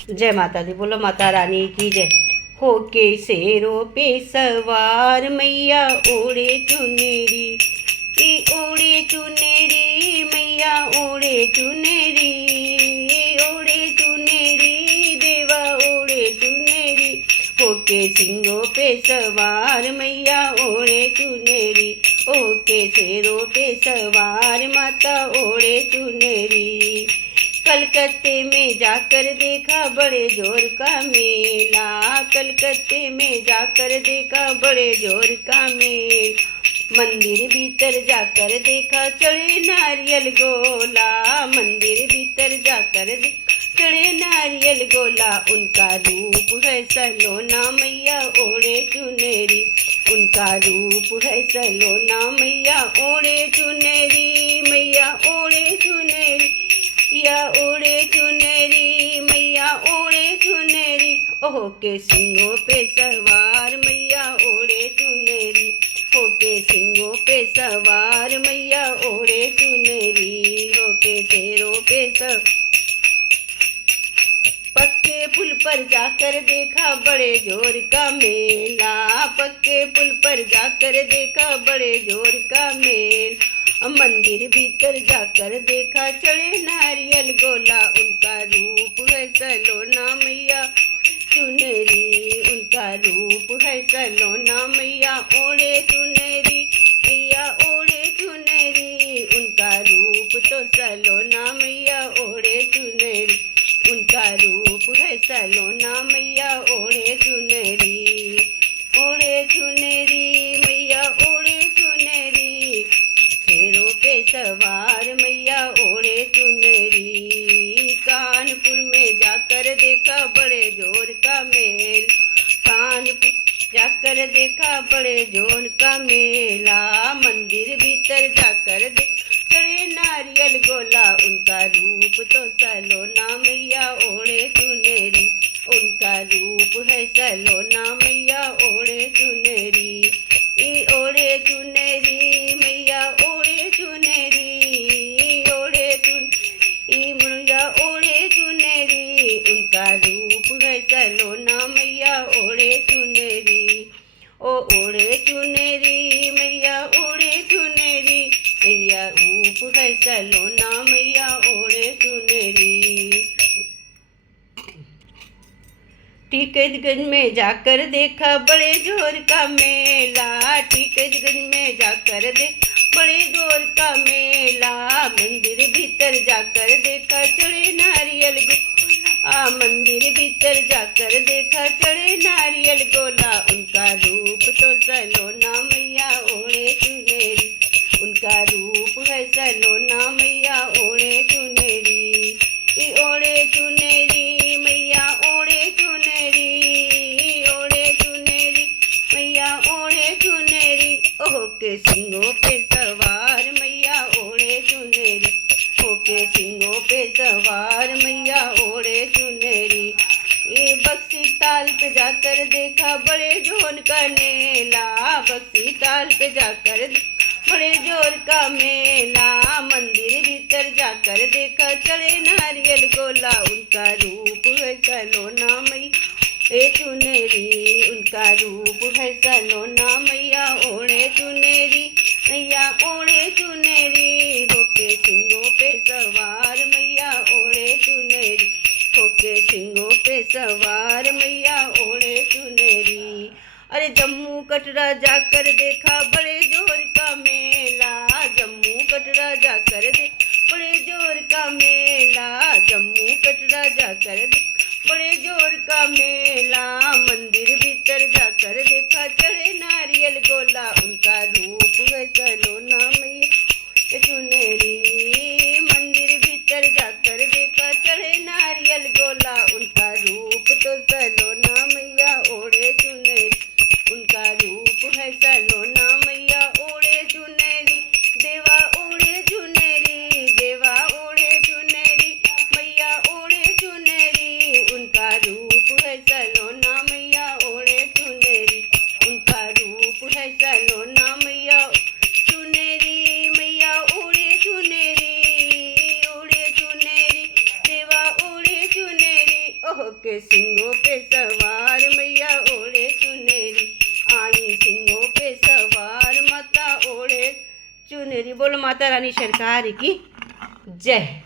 जय माता दी, बोलो माता रानी की जय। होके शेरों पे सवार मैया ओढ़े चुनेरी, ओढ़े चुनेरी मैया ओढ़े चुनेरी, ओढ़े चुनेरी देवा ओढ़े चुनेरी। होके सिंगों पे सवार मैया ओढ़े चुनेरी, होके शेरों पे सवार माता ओढ़े चुनेरी। कलकत्ते में जाकर देखा बड़े जोर का मेला, कलकत्ते में जाकर देखा बड़े जोर का मेल। मंदिर भीतर जाकर देखा चढ़े नारियल गोला, मंदिर भीतर जाकर चढ़े नारियल गोला। उनका रूप है सलोना मैया ओढ़े चुनेरी, उनका रूप है सलोना मैया ओढ़े चुनेरी, मैया ओढ़े चुनेरी या ओढ़े चुनेरी, मैया ओढ़े चुनेरी। ओहो के सिंगों पे सवार मैया ओढ़े चुनेरी, होके सिंगों पे सवार मैया ओढ़े चुनेरी। होके शेरों पे सब पक्के पुल पर जाकर देखा बड़े जोर का मेला, पक्के पुल पर जाकर देखा बड़े जोर का मेल। मंदिर भीतर जाकर देखा चढ़े नारियल गोला, उनका रूप है सलोना मैया चुनेरी, उनका रूप है सलोना मैया ओढ़े चुनेरी, मैया ओढ़े चुनेरी। उनका रूप तो सलोना मैया ओढ़े चुनेरी, उनका रूप है सलोना मैया ओढ़े चुनेरी, ओढ़े चुनेरी मैया ओढ़े चुनेरी। शेरों पे सवार मैया ओढ़े चुनेरी। कानपुर में जाकर देखा बड़े जोर का मेल, कानपुर जाकर देखा बड़े जोर का मेला। मंदिर भीतर जाकर चढ़े नारियल गोला, उनका रूप तो सलोना मैया ओढ़े चुनेरी, उनका रूप है सलोना मैया ओढ़े चुनेरी, ओढ़े चुनेरी मैया ओढ़े चुनेरी, ओढ़े चुनेरी मैया ओढ़े चुनेरी। उनका रूप है सलोना मैया ओढ़े चुनेरी, ओ ओढ़े चुनेरी मैया ओढ़े चुनेरी, मैया रूप है सलोना मैया ओढ़े चुनेरी। टिकटगंज में जाकर देखा बड़े जोर का मेला, टिकटगंज में जाकर देखा बड़े जोर का मेला। मंदिर भीतर जाकर देखा चढ़े नारियल गोला, मंदिर भीतर जाकर देखा चढ़े नारियल गोला। उनका रूप तो सलोना मैया ओढ़े चुनेरी, उनका रूप है सलोना मैया ओढ़े चुनेरी, ओढ़े चुनेरी मैया ओढ़े चुनेरी, ओढ़े चुनेरी मैया ओढ़े चुनेरी। ओहो के सिंगों पे सवार मैया ओढ़े चुनेरी, होके सिंगों पे सवार मैया ओढ़े चुनेरी। ये बक्सी ताल पे जाकर देखा बड़े जोर का मेला, बक्सी ताल पे जाकर बड़े जोर का मेला। मंदिर भीतर जाकर देखा चढ़े नारियल गोला, उनका रूप है सलोना मैया चुनेरी, उनका रूप है सलोना मैया ओढ़े चुनेरी, मैया ओढ़े चुनेरी। होके सिंगों पे सवार मैया ओढ़े चुनेरी, होके सिंगों पे सवार मैया ओढ़े चुनेरी। अरे जम्मू कटरा जाकर देखा बड़े जोर का मेला, जम्मू कटरा जाकर देखा बड़े जोर का मेला। जम्मू कटरा जाकर बड़े जोर का मेला। मंदिर भीतर जाकर देखा चढ़े नारियल गोला, उनका रूप है सलोना मैया चुनेरी। मंदिर भीतर जाकर देखा चढ़े नारियल गोला, उनका रूप तो सलोना मैया ओढ़े चुनेरी, उनका रूप है सलोना मैया ओढ़े चुनेरी। देवा ओढ़े चुनेरी, देवा ओढ़े चुनेरी, मैया ओढ़े चुनेरी। उनका रूप है सलोना मैया ओढ़े चुनेरी, उनका रूप है सलोना मैया चुनेरी, मैया ओढ़े चुनेरी, ओढ़े चुनेरी, देवा ओढ़े चुनेरी। ओह के सिंगों पे सवार मैया ओढ़े चुनेरी आई सिंगों पे सवार माता ओढ़े चुनेरी। बोलो माता रानी सरकार की जय।